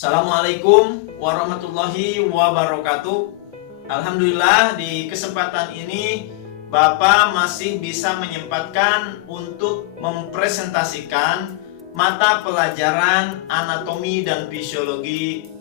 Assalamualaikum warahmatullahi wabarakatuh. Alhamdulillah, di kesempatan ini Bapak masih bisa menyempatkan untuk mempresentasikan mata pelajaran anatomi dan fisiologi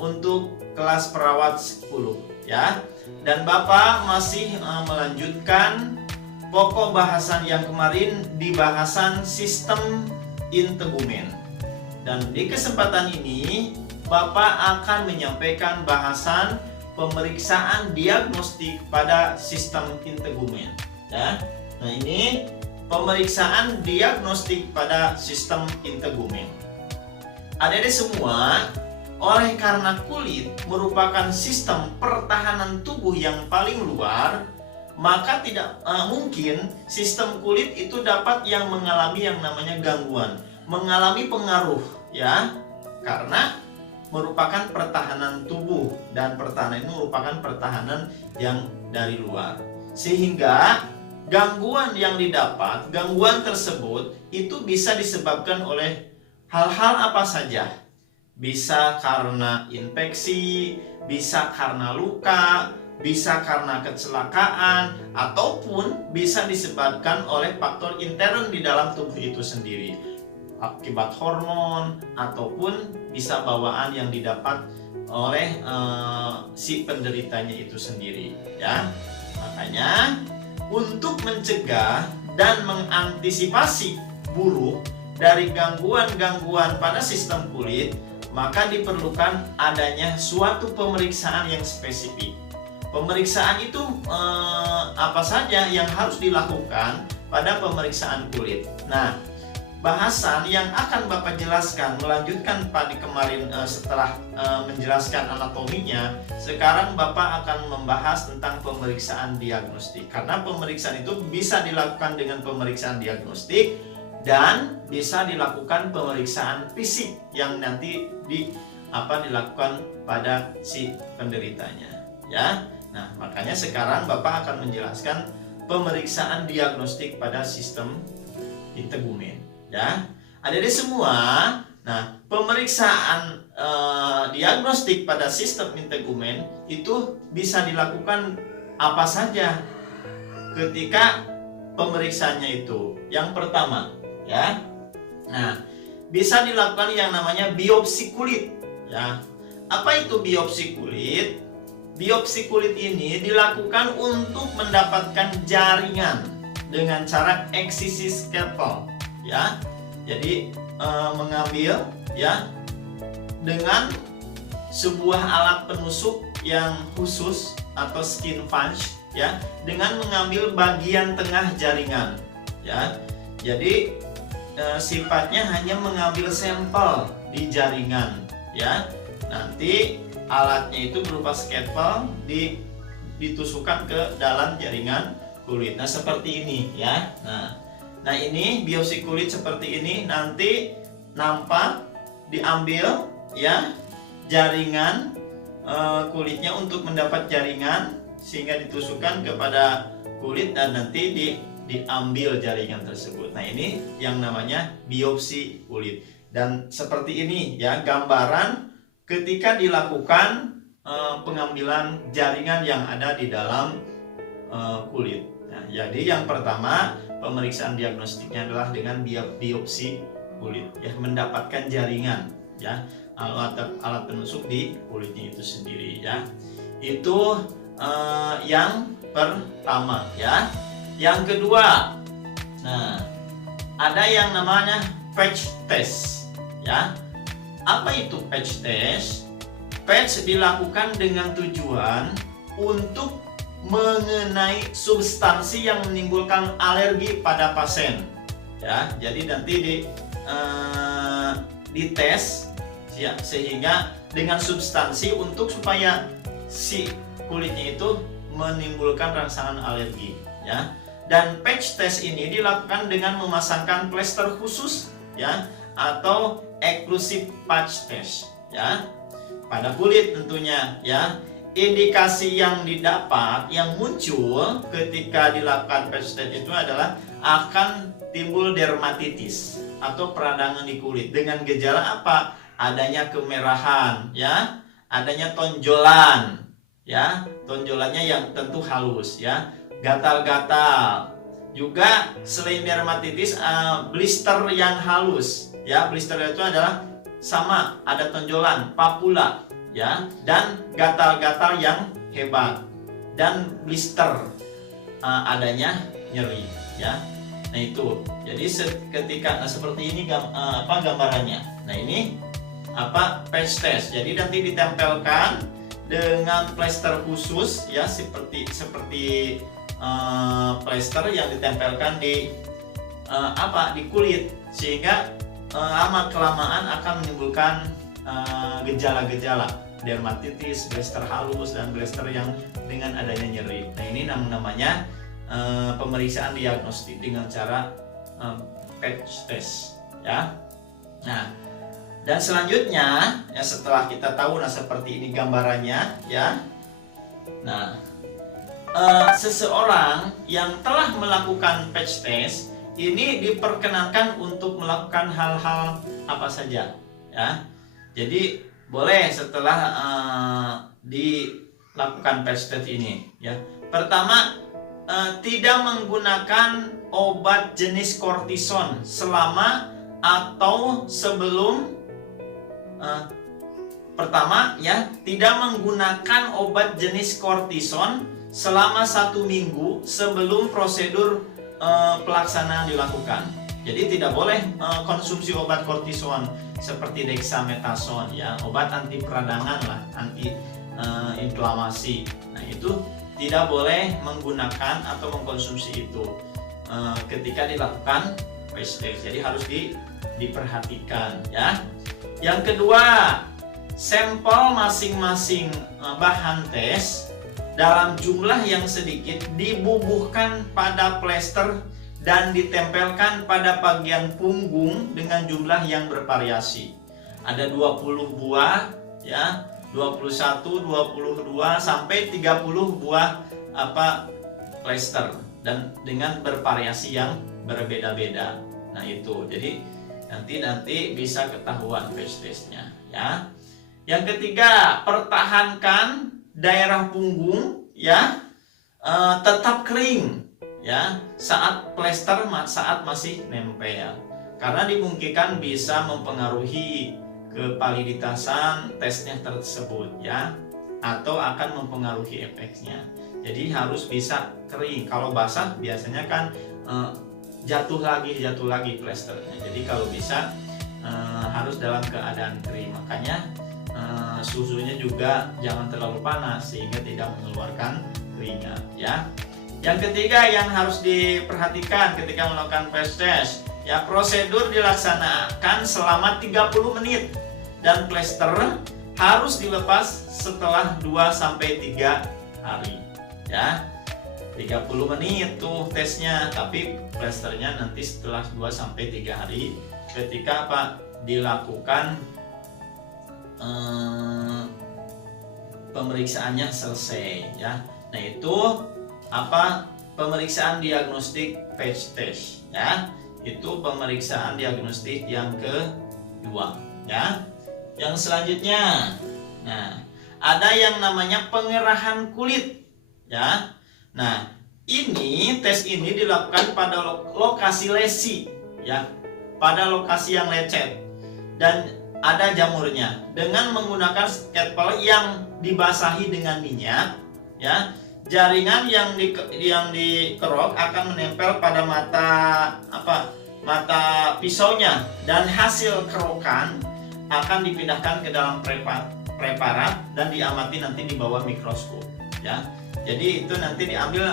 untuk kelas perawat 10 ya. Dan Bapak masih melanjutkan pokok bahasan yang kemarin di bahasan sistem integumen. Dan di kesempatan ini Bapak akan menyampaikan bahasan pemeriksaan diagnostik pada sistem integumen ya. Nah, ini pemeriksaan diagnostik pada sistem integumen. Adik-adik semua, oleh karena kulit merupakan sistem pertahanan tubuh yang paling luar, maka tidak mungkin sistem kulit itu dapat yang mengalami yang namanya gangguan, mengalami pengaruh ya, karena merupakan pertahanan tubuh, dan pertahanan itu merupakan pertahanan yang dari luar. Sehingga gangguan yang didapat, gangguan tersebut itu bisa disebabkan oleh hal-hal apa saja. Bisa karena infeksi, bisa karena luka, bisa karena kecelakaan, ataupun bisa disebabkan oleh faktor intern di dalam tubuh itu sendiri, akibat hormon, ataupun bisa bawaan yang didapat oleh si penderitanya itu sendiri ya. Makanya untuk mencegah dan mengantisipasi buruk dari gangguan-gangguan pada sistem kulit, maka diperlukan adanya suatu pemeriksaan yang spesifik. Pemeriksaan itu apa saja yang harus dilakukan pada pemeriksaan kulit. Nah, bahasan yang akan Bapak jelaskan melanjutkan pada kemarin setelah menjelaskan anatominya, sekarang Bapak akan membahas tentang pemeriksaan diagnostik. Karena pemeriksaan itu bisa dilakukan dengan pemeriksaan diagnostik dan bisa dilakukan pemeriksaan fisik yang nanti dilakukan pada si penderitanya ya. Nah, makanya sekarang Bapak akan menjelaskan pemeriksaan diagnostik pada sistem integumen ya. Adik-adik semua, nah pemeriksaan diagnostik pada sistem integumen itu bisa dilakukan apa saja ketika pemeriksaannya itu. Yang pertama ya, nah bisa dilakukan yang namanya biopsi kulit ya. Apa itu biopsi kulit? Biopsi kulit ini dilakukan untuk mendapatkan jaringan dengan cara eksisi scalpel ya. Jadi mengambil ya dengan sebuah alat penusuk yang khusus atau skin punch ya, dengan mengambil bagian tengah jaringan ya. Jadi sifatnya hanya mengambil sampel di jaringan ya. Nanti alatnya itu berupa scalpel ditusukkan ke dalam jaringan kulit. Nah, seperti ini ya. Nah, ini biopsi kulit seperti ini. Nanti nampak diambil ya jaringan kulitnya untuk mendapat jaringan, sehingga ditusukkan kepada kulit dan nanti diambil jaringan tersebut. Nah, ini yang namanya biopsi kulit. Dan seperti ini ya gambaran ketika dilakukan pengambilan jaringan yang ada di dalam kulit. Nah, jadi yang pertama pemeriksaan diagnostiknya adalah dengan biopsi kulit ya, mendapatkan jaringan ya, alat penusuk di kulitnya itu sendiri ya. Itu yang pertama ya. Yang kedua, nah ada yang namanya patch test ya. Apa itu patch test? Patch dilakukan dengan tujuan untuk mengenai substansi yang menimbulkan alergi pada pasien ya. Jadi nanti dites ya, sehingga dengan substansi untuk supaya si kulitnya itu menimbulkan rangsangan alergi ya. Dan patch test ini dilakukan dengan memasangkan plester khusus ya, atau exclusive patch test ya, pada kulit tentunya ya. Indikasi yang didapat, yang muncul ketika dilakukan patch test itu adalah akan timbul dermatitis atau peradangan di kulit dengan gejala apa? adanya kemerahan, ya, adanya tonjolan, ya, tonjolannya yang tentu halus, ya, gatal-gatal. Juga selain dermatitis, blister yang halus, ya, blister itu adalah sama, ada tonjolan, papula, ya, dan gatal-gatal yang hebat, dan blister adanya nyeri, ya. Nah itu, jadi ketika seperti ini gambarannya. Nah ini patch test. Jadi nanti ditempelkan dengan plester khusus, ya, seperti plester yang ditempelkan di di kulit, sehingga lama kelamaan akan menimbulkan gejala-gejala dermatitis, blister halus, dan blister yang dengan adanya nyeri. Nah ini namanya pemeriksaan diagnostik dengan cara patch test, ya. Nah, dan selanjutnya, ya, setelah kita tahu seperti ini gambarannya, ya. Nah, seseorang yang telah melakukan patch test ini diperkenankan untuk melakukan hal-hal apa saja, ya. Jadi boleh setelah dilakukan patch test ini, ya. Pertama, tidak menggunakan obat jenis kortison selama atau sebelum pertama, ya, tidak menggunakan obat jenis kortison selama 1 minggu sebelum prosedur pelaksanaan dilakukan. Jadi tidak boleh konsumsi obat kortison seperti dexamethasone, ya, obat anti peradangan lah, anti inflamasi. Nah itu tidak boleh menggunakan atau mengkonsumsi itu ketika dilakukan patch test. Jadi harus diperhatikan, ya. Yang kedua, sampel masing-masing bahan tes dalam jumlah yang sedikit dibubuhkan pada plester dan ditempelkan pada bagian punggung dengan jumlah yang bervariasi. Ada 20 buah, ya, 21, 22 sampai 30 buah plester, dan dengan bervariasi yang berbeda-beda. Nah itu, jadi nanti bisa ketahuan patch testnya, ya. Yang ketiga, pertahankan daerah punggung, ya, tetap kering, ya, saat plester masih nempel, karena dimungkinkan bisa mempengaruhi kevaliditasan tesnya tersebut, ya, atau akan mempengaruhi efeknya. Jadi harus bisa kering. Kalau basah biasanya kan jatuh lagi plesternya. Jadi kalau bisa harus dalam keadaan kering. Makanya susunya juga jangan terlalu panas sehingga tidak mengeluarkan keringat, ya. Yang ketiga yang harus diperhatikan ketika melakukan patch test, ya, prosedur dilaksanakan selama 30 menit dan plester harus dilepas setelah 2-3 hari, ya. 30 menit tuh tesnya, tapi plesternya nanti setelah 2-3 hari ketika dilakukan pemeriksaannya selesai, ya. Nah itu pemeriksaan diagnostik patch test, ya. Itu pemeriksaan diagnostik yang kedua, ya. Yang selanjutnya, nah, ada yang namanya pengerahan kulit, ya. Nah, tes ini dilakukan pada lokasi lesi, ya, pada lokasi yang lecet, dan ada jamurnya dengan menggunakan scalpel yang dibasahi dengan minyak, ya. Jaringan yang dikerok akan menempel pada mata pisaunya, dan hasil kerokan akan dipindahkan ke dalam preparat dan diamati nanti di bawah mikroskop, ya. Jadi itu nanti diambil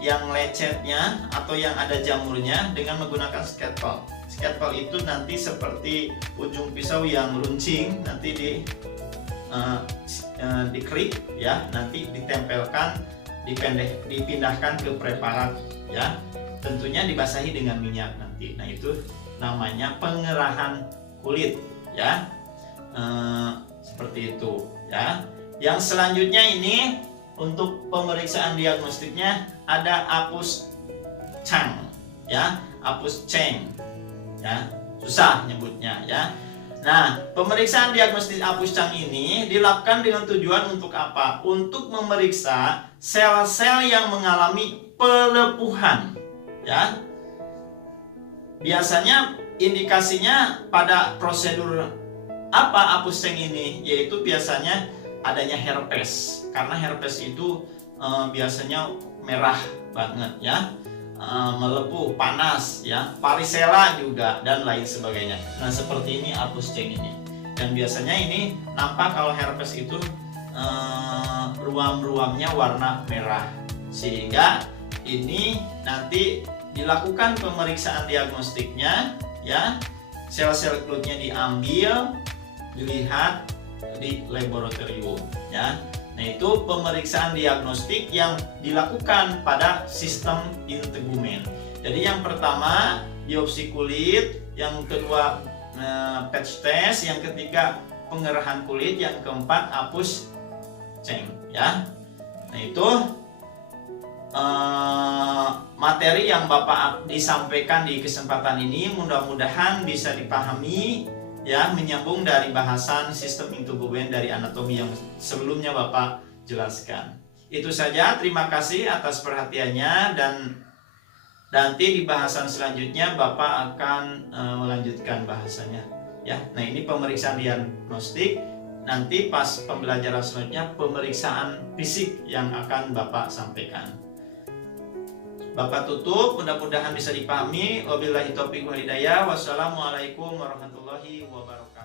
yang lecetnya atau yang ada jamurnya dengan menggunakan scalpel. Scalpel itu nanti seperti ujung pisau yang runcing, nanti dikerik, ya, nanti ditempelkan, dipindahkan ke preparat, ya, tentunya dibasahi dengan minyak nanti. Nah itu namanya pengerahan kulit, ya, seperti itu, ya. Yang selanjutnya ini untuk pemeriksaan diagnostiknya ada apus cang, ya, apus ceng, ya, susah nyebutnya, ya. Nah, pemeriksaan diagnostik Apus-Chang ini dilakukan dengan tujuan untuk apa? Untuk memeriksa sel-sel yang mengalami pelepuhan, ya. Biasanya indikasinya pada prosedur apa Apus-Chang ini? Yaitu biasanya adanya herpes. Karena herpes itu biasanya merah banget, ya. Melepuh, panas, ya, varicella juga dan lain sebagainya. Nah, seperti ini Apus-Chang ini. Dan biasanya ini nampak kalau herpes itu ruam-ruamnya warna merah. Sehingga ini nanti dilakukan pemeriksaan diagnostiknya, ya. Sel-sel kulitnya diambil, dilihat di laboratorium, ya. Nah, itu pemeriksaan diagnostik yang dilakukan pada sistem integumen. Jadi yang pertama biopsi kulit, yang kedua patch test, yang ketiga pengerahan kulit, yang keempat Apus-Chang, ya. Nah, itu materi yang Bapak disampaikan di kesempatan ini mudah-mudahan bisa dipahami, ya, menyambung dari bahasan sistem integumen dari anatomi yang sebelumnya Bapak jelaskan. Itu saja, terima kasih atas perhatiannya, dan nanti di bahasan selanjutnya Bapak akan melanjutkan bahasanya, ya. Nah, ini pemeriksaan diagnostik, nanti pas pembelajaran selanjutnya pemeriksaan fisik yang akan Bapak sampaikan. Bapak tutup, mudah-mudahan bisa dipahami. Wabillahi taufiq wal hidayah. Wassalamualaikum warahmatullahi wabarakatuh.